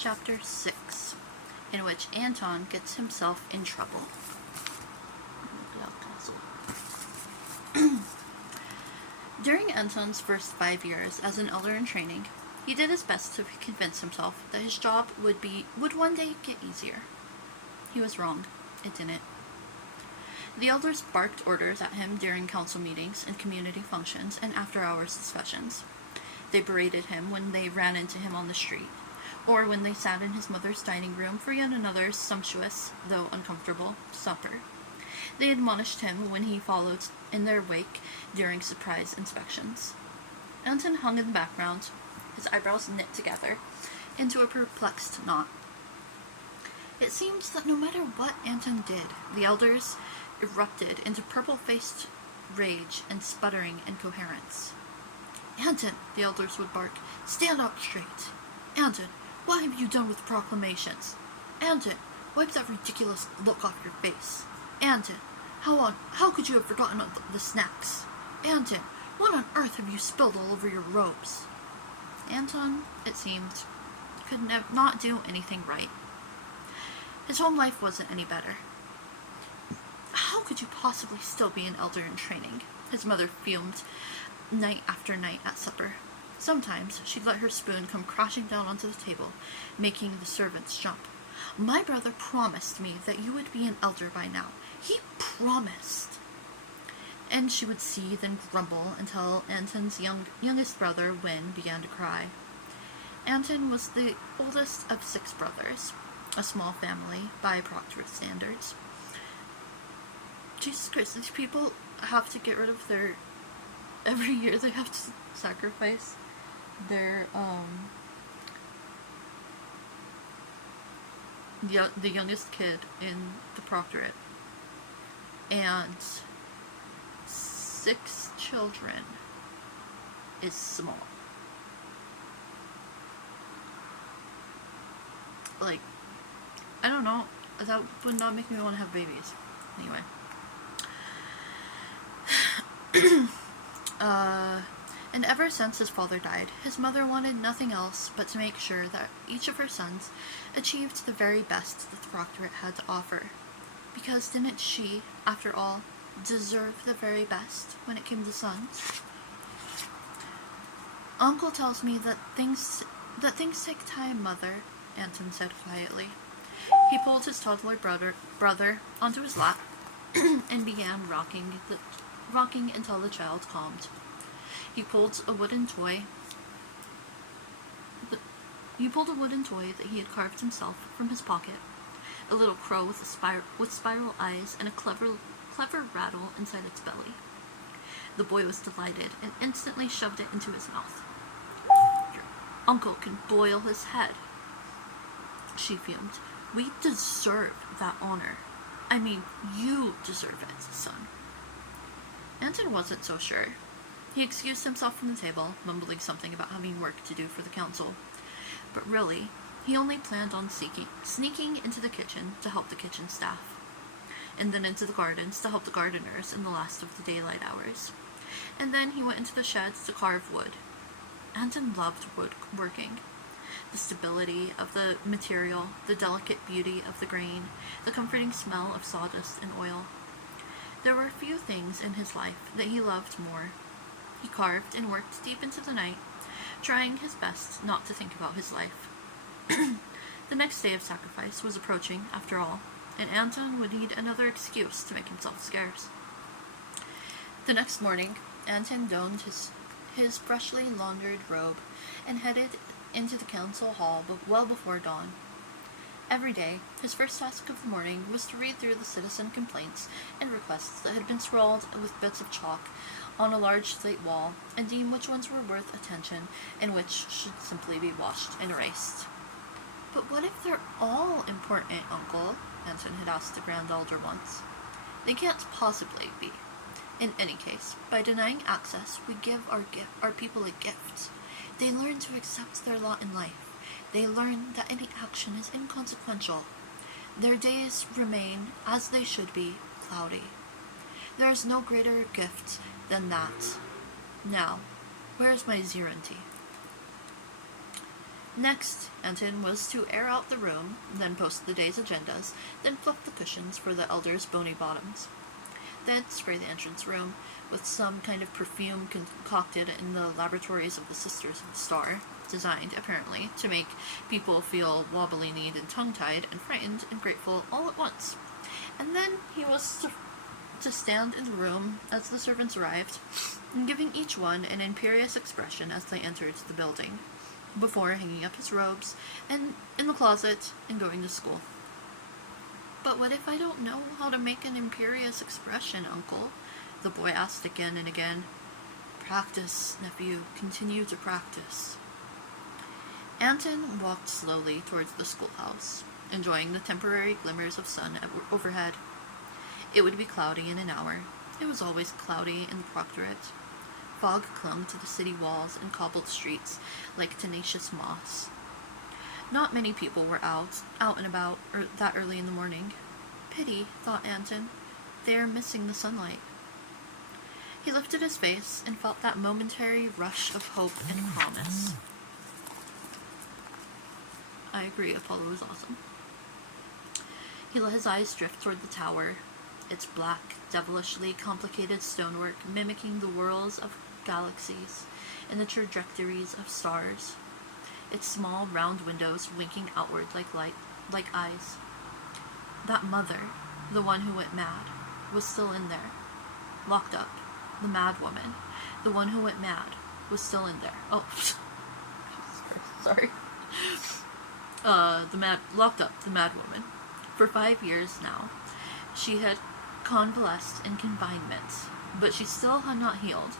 Chapter 6, in which Anton gets himself in trouble. During Anton's first 5 years as an elder in training, he did his best to convince himself that his job would one day get easier. He was wrong. It didn't. The elders barked orders at him during council meetings and community functions and after-hours discussions. They berated him when they ran into him on the street, or when they sat in his mother's dining room for yet another sumptuous, though uncomfortable, supper. They admonished him when he followed in their wake during surprise inspections. Anton hung in the background, his eyebrows knit together into a perplexed knot. It seemed that no matter what Anton did, the elders erupted into purple-faced rage and sputtering incoherence. "Anton," the elders would bark, "stand up straight. Anton, what have you done with the proclamations? Anton, wipe that ridiculous look off your face. Anton, how could you have forgotten the snacks? Anton, what on earth have you spilled all over your robes?" Anton, it seemed, could not do anything right. His home life wasn't any better. "How could you possibly still be an elder in training?" his mother fumed night after night at supper. Sometimes she'd let her spoon come crashing down onto the table, making the servants jump. "My brother promised me that you would be an elder by now. He promised." And she would seethe and grumble until Anton's youngest brother, Win, began to cry. Anton was the oldest of 6 brothers, a small family by Proctorate standards. Jesus Christ, these people have to get rid of their... Every year they have to sacrifice their, the youngest kid in the Proctorate. And 6 children is small. Like, I don't know, that would not make me want to have babies. Anyway. And ever since his father died, his mother wanted nothing else but to make sure that each of her sons achieved the very best that the Proctorate had to offer. Because didn't she, after all, deserve the very best when it came to sons? "Uncle tells me that things take time, Mother," Anton said quietly. He pulled his toddler brother onto his lap and began rocking until the child calmed. He pulled a wooden toy that he had carved himself from his pocket, a little crow with spiral eyes and a clever rattle inside its belly. The boy was delighted and instantly shoved it into his mouth. "Your uncle can boil his head," she fumed. "We deserve that honor. I mean, you deserve it, son." Anton wasn't so sure. He excused himself from the table, mumbling something about having work to do for the council. But really, he only planned on sneaking into the kitchen to help the kitchen staff, and then into the gardens to help the gardeners in the last of the daylight hours. And then he went into the sheds to carve wood. Anton loved woodworking. The stability of the material, the delicate beauty of the grain, the comforting smell of sawdust and oil. There were few things in his life that he loved more. He carved and worked deep into the night, trying his best not to think about his life. The next day of sacrifice was approaching, after all, and Anton would need another excuse to make himself scarce. The next morning, Anton donned his freshly laundered robe and headed into the council hall well before dawn. Every day, his first task of the morning was to read through the citizen complaints and requests that had been scrawled with bits of chalk on a large slate wall, and deem which ones were worth attention and which should simply be washed and erased. "But what if they're all important, Uncle?" Anton had asked the Grand Elder once. "They can't possibly be. In any case, by denying access, we give our people a gift. They learn to accept their lot in life. They learn that any action is inconsequential. Their days remain, as they should be, cloudy. There is no greater gift than that. Now, where is my Zeranti?" Next, Anton was to air out the room, then post the day's agendas, then fluff the cushions for the elders' bony bottoms. Then spray the entrance room with some kind of perfume concocted in the laboratories of the Sisters of the Star, designed, apparently, to make people feel wobbly-kneed and tongue-tied and frightened and grateful all at once. And then he was to stand in the room as the servants arrived, and giving each one an imperious expression as they entered the building, before hanging up his robes and in the closet and going to school. But what if I don't know how to make an imperious expression, Uncle? The boy asked again and again. Practice, nephew. Continue to practice. Anton walked slowly towards the schoolhouse, enjoying the temporary glimmers of sun overhead. It would be cloudy in an hour. It was always cloudy in the proctorate. Fog clung to the city walls and cobbled streets like tenacious moths. Not many people were out and about that early in the morning. Pity, thought Anton. They are missing the sunlight. He lifted his face and felt that momentary rush of hope and promise. I agree, Apollo was awesome. He let his eyes drift toward the tower, its black, devilishly complicated stonework mimicking the whirls of galaxies and the trajectories of stars, its small round windows winking outward like eyes. That mother, the one who went mad, was still in there, locked up. The mad woman, the one who went mad, was still in there. Oh, sorry. Locked up, the mad woman. For 5 years now, she had convalesced in confinement, but she still had not healed.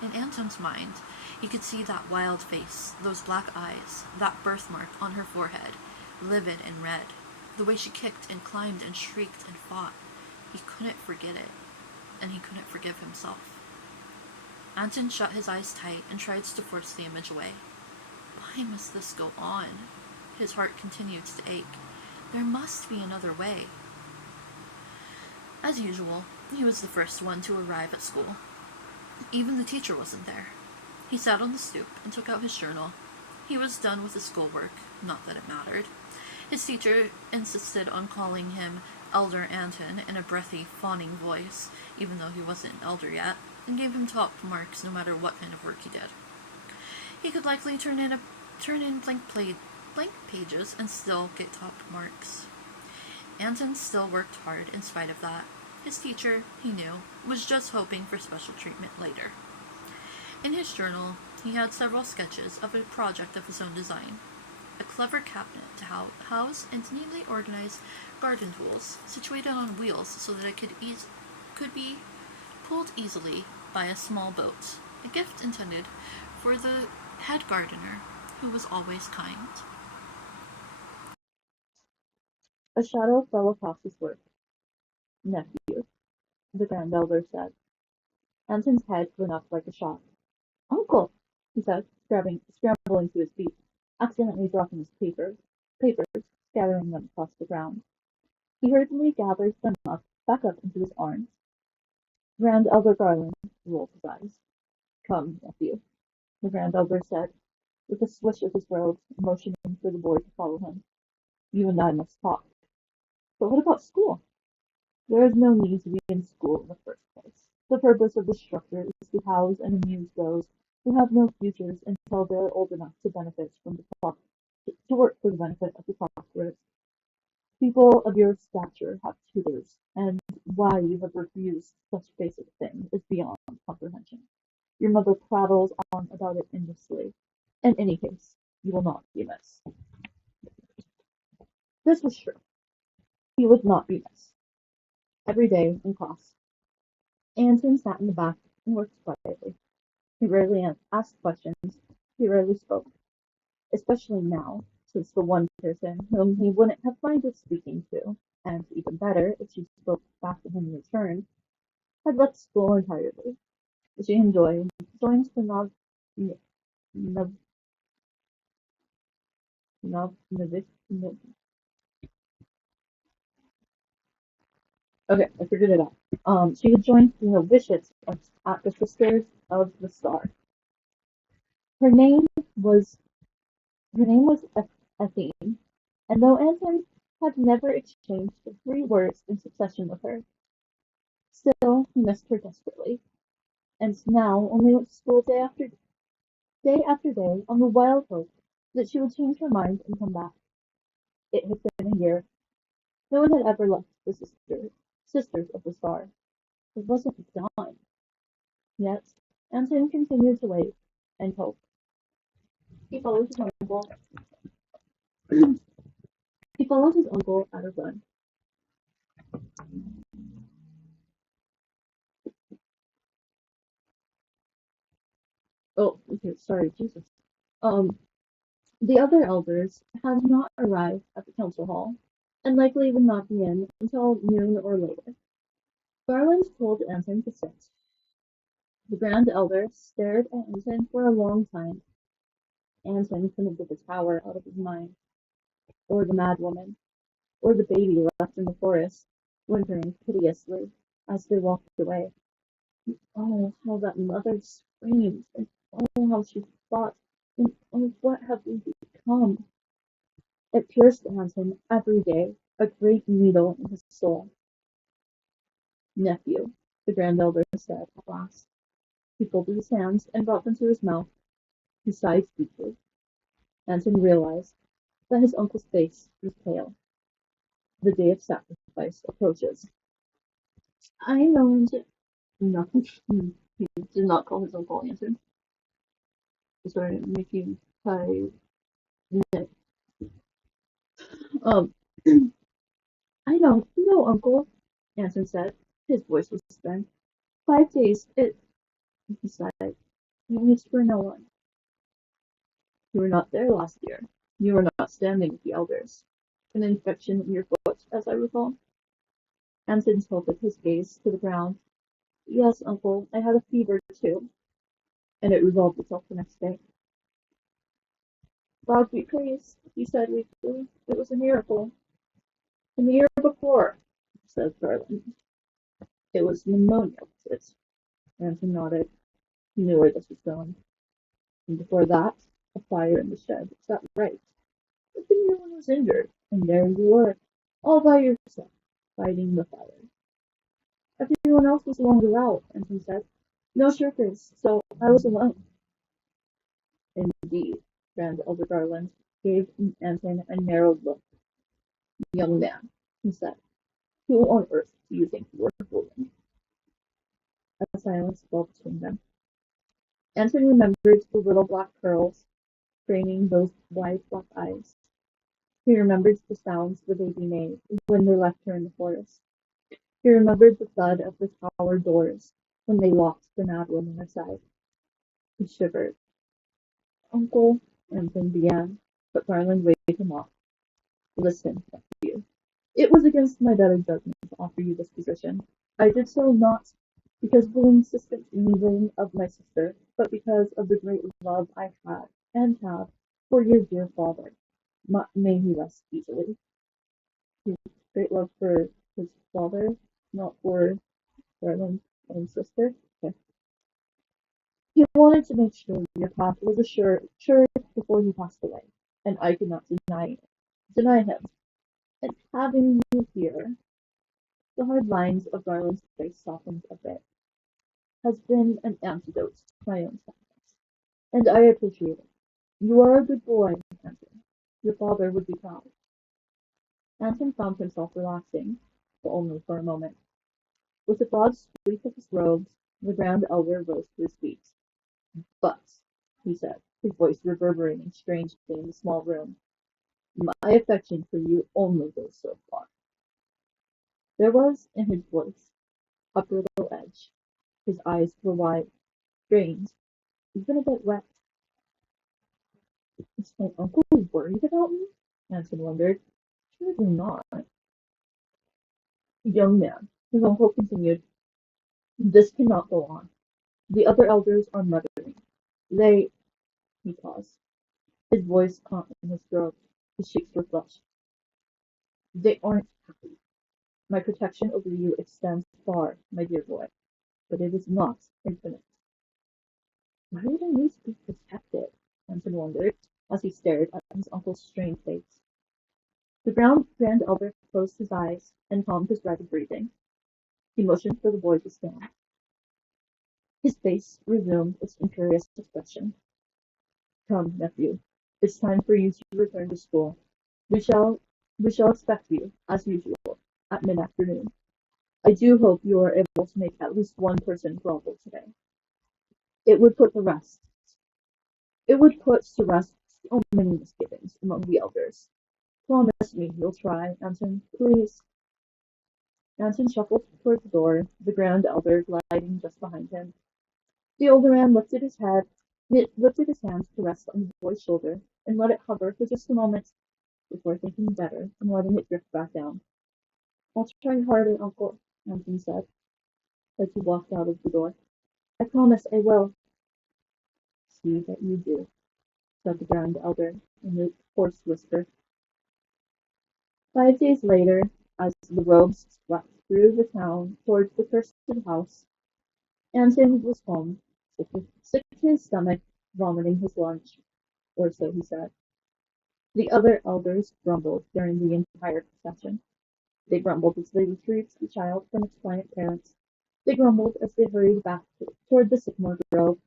In Anton's mind, he could see that wild face, those black eyes, that birthmark on her forehead, livid and red, the way she kicked and climbed and shrieked and fought. He couldn't forget it, and he couldn't forgive himself. Anton shut his eyes tight and tried to force the image away. Why must this go on? His heart continued to ache. There must be another way. As usual, he was the first one to arrive at school. Even the teacher wasn't there. He sat on the stoop and took out his journal. He was done with his schoolwork, not that it mattered. His teacher insisted on calling him Elder Anton in a breathy, fawning voice, even though he wasn't an elder yet, and gave him top marks no matter what kind of work he did. He could likely turn in blank pages and still get top marks. Anton still worked hard in spite of that. His teacher, he knew, was just hoping for special treatment later. In his journal, he had several sketches of a project of his own design. A clever cabinet to house and neatly organize garden tools, situated on wheels so that it could be pulled easily by a small boat, a gift intended for the head gardener, who was always kind. A shadow fell across his work. Nephew, the grand elder said. Anton's head went up like a shot. Uncle, he said, scrambling to his feet, accidentally dropping his papers, scattering them across the ground. He hurriedly gathered them back up into his arms. Grand Elder Garland rolled his eyes. Come, nephew, the grand elder said, with a swish of his robes, motioning for the boy to follow him. You and I must talk. But what about school? There is no need to be in school in the first place. The purpose of the structure is to house and amuse those who have no futures until they are old enough to benefit from to work for the benefit of the populace. People of your stature have tutors, and why you have refused such basic things is beyond comprehension. Your mother prattles on about it endlessly. In any case, you will not be missed. This was true. He would not be missed. Every day in class, Anson sat in the back and worked quietly. He rarely asked questions. He rarely spoke, especially now, since the one person whom he wouldn't have minded speaking to, and even better if she spoke back to him in return, had left school entirely. She joined the nov, nov, novice, nov, okay, I figured it out. She had joined the novitiates at the Sisters of the Star. Her name was Her name was Athene, and though Anton had never exchanged 3 words in succession with her, still he missed her desperately, and now only went to school day after day on the wild hope that she would change her mind and come back. It had been a year. No one had ever left the Sisters of the Star. It wasn't done. Yet Anton continued to wait and hope. He followed his uncle. He followed his uncle at a run. Oh, okay, sorry, Jesus. Um, the other elders had not arrived at the council hall, and likely would not be in until noon or later. Garland told Anton to sit. The Grand Elder stared at Anton for a long time. Anton couldn't get the tower out of his mind, or the mad woman, or the baby left in the forest, whimpering piteously as they walked away. Oh, how that mother screamed, and oh, how she fought, and oh, what have we become? It pierced Anton every day, a great needle in his soul. Nephew, the Grand Elder said at last. He folded his hands and brought them to his mouth. He sighed deeply. Anton realized that his uncle's face was pale. The day of sacrifice approaches. I know no, he did not call his uncle Anton. Sorry, making pie. Um, I don't know, Uncle, Anton said. His voice was thin. 5 days, he sighed. He waits for no one. You were not there last year. You were not standing with the elders. An infection in your foot, as I recall. Anton tilted his gaze to the ground. Yes, Uncle, I had a fever too, and it resolved itself the next day. God be praised, he said weakly. It was a miracle. And the year before, said Garland. It was pneumonia, was it? Anton nodded. He knew where this was going. And before that, a fire in the shed. Is that right? But then no one was injured, and there you were, all by yourself, fighting the fire. Everyone else was along the route, Anton said. No shirkers, so I was alone. Indeed, Grand Elder Garland gave Anton a narrowed look. Young man, he said, who on earth do you think you were fooling? A silence fell between them. Anton remembered the little black curls framing those wide black eyes. He remembered the sounds the baby made when they left her in the forest. He remembered the thud of the tower doors when they locked the mad woman aside. He shivered. Uncle, Anton began, but Garland waved him off. Listen, nephew. It was against my better judgment to offer you this position. I did so not because of the insistent leaving of my sister, but because of the great love I had and have for your dear father. May he rest easily. His great love for his father, not for Garland's own sister. Okay. He wanted to make sure your path was assured before he passed away, and I could not deny him. And having you here, the hard lines of Garland's face softened a bit, has been an antidote to my own sadness, and I appreciate it. You are a good boy, Anton. Your father would be proud. Anton found himself relaxing, but only for a moment. With a broad sweep of his robes, the Grand Elder rose to his feet. But, he said, his voice reverberating strangely in the small room, my affection for you only goes so far. There was, in his voice, a brittle edge. His eyes were wide, strained, even a bit wet. Is my uncle worried about me? Anson wondered. Surely not. Young man, his uncle continued, this cannot go on. The other elders are muttering. They, he paused. His voice caught in his throat. His cheeks were flushed. They aren't happy. My protection over you extends far, my dear boy, but it is not infinite. Why would I need to be protected? Anson wondered. as he stared at his uncle's strained face. The grand elder closed his eyes and calmed his rapid breathing. He motioned for the boy to stand. His face resumed its imperious expression. Come, nephew, it's time for you to return to school. We shall we shall expect you, as usual, at mid-afternoon. I do hope you are able to make at least one person grumble today. It would put the rest it would put to rest so many misgivings among the elders. Promise me you'll try, Anton, please. Anton shuffled toward the door, the grand elder gliding just behind him. The older man lifted his hands to rest on the boy's shoulder and let it hover for just a moment before thinking better and letting it drift back down. I'll try harder, Uncle, Anton said as he walked out of the door. I promise I will. See that you do, said the grand elder in a hoarse whisper. 5 days later, as the robes swept through the town towards the cursed house, Anton was home, sick to his stomach, vomiting his lunch, or so he said. The other elders grumbled during the entire procession. They grumbled as they retrieved the child from its quiet parents. They grumbled as they hurried back toward the sycamore grove.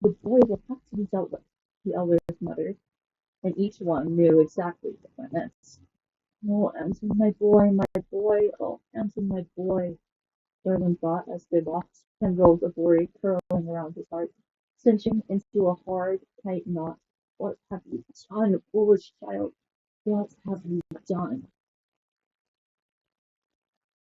The boy will have to be dealt with, the elders muttered, and each one knew exactly what that meant. Oh, Anson, my boy, oh, Anson, my boy, Darwin thought as they walked, and rolled of worry curling around his heart, cinching into a hard, tight knot. What have you done, foolish child? What have you done?